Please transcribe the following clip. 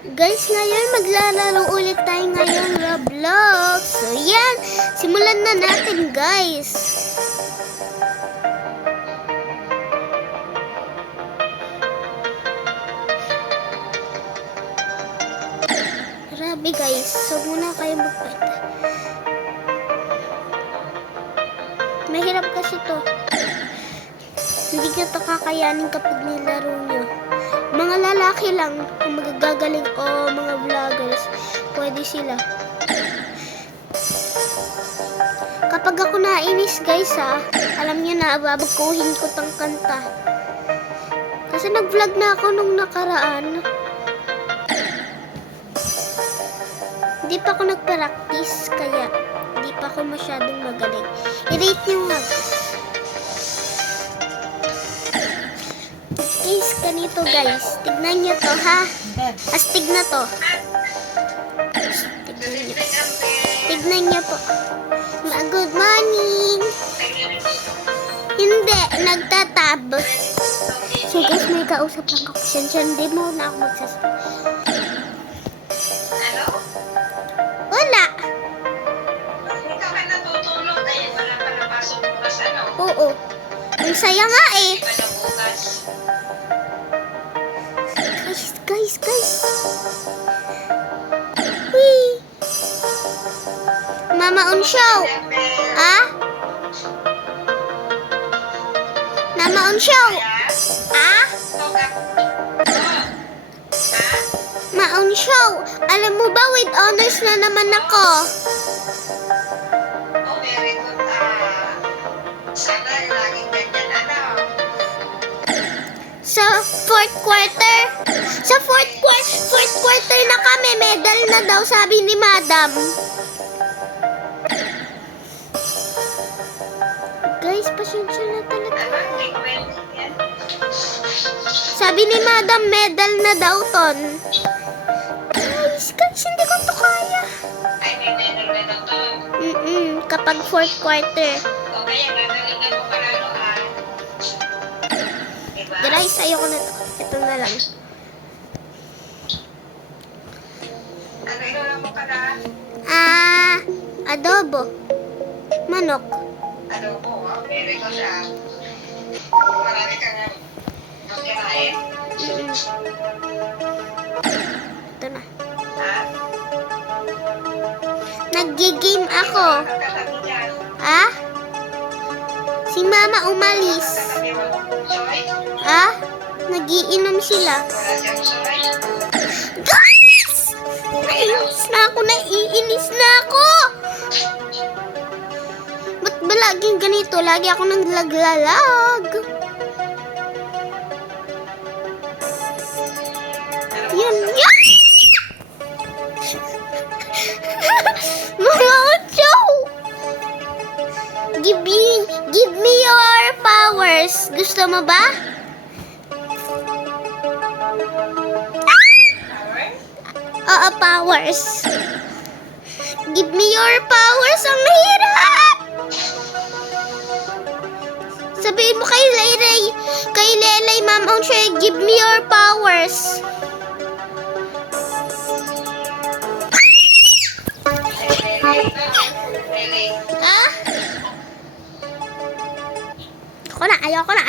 Guys, ngayon maglalaro ulit tayo ngayong Roblox. So, yan. Simulan na natin, guys. Grabe, guys. So, muna kayo magpata. Mahirap kasi to. Hindi nyo to kakayanin kapag nilaro nyo. Mga lalaki lang ang magagagaling o mga vloggers, pwede sila. Kapag ako nainis, guys, alam niyo na, babaguhin ko tong kanta. Kasi nag-vlog na ako nung nakaraan. Hindi pa ako nag-practice, kaya hindi pa ako masyadong magaling. I-rate nyo nga. Guys, ganito, guys. Tignan nyo to, ha? Astig na to. Tignan nyo po. Good morning. Hindi, nagtatab. So, guys, may kausap lang ako. Siya, hindi mo na ako magsasabi. Ano? Wala. Hindi ka ba natutulog dahil wala ka napasok bukas, ano? Oo. Ang saya nga eh. Di ba na bukas? Guys. Whee! Mama on show. Ah? Mama on show. Ah? Ma on show. Alam mo ba, with honors na naman ako. Oh, very good. Sana laging ganyan, ano? Sa fourth quarter na kami, medal na daw, sabi ni Madam. Guys, pasensya na talaga. Hindi ko yan. Sabi ni Madam, medal na daw ton. Guys, hindi ko to kaya. Ay, may medal na daw to. Kapag fourth quarter. O kaya, gagalingan mo panalo, Diba? Guys, ayoko na to. Ito na lang. Ano inulam mo ka na? Adobo. Manok. Adobo, very good, Marami ka nga kinain? Ito na. Ha? Nag-game ako. Katabi dyan. Si Mama umalis. Katabi mo. Soy? Nagiinom sila. Wala siyang soy? Guys! Naiinis na ako. Ba't ba laging ganito? Lagi ako naglaglalag. Yan. Mga ocho! Give me your powers. Gusto mo ba? Oo, powers. Give me your powers. Ang hirap! Sabihin mo kay Lelay, Ma'am Onshay, give me your powers. Ayoko na.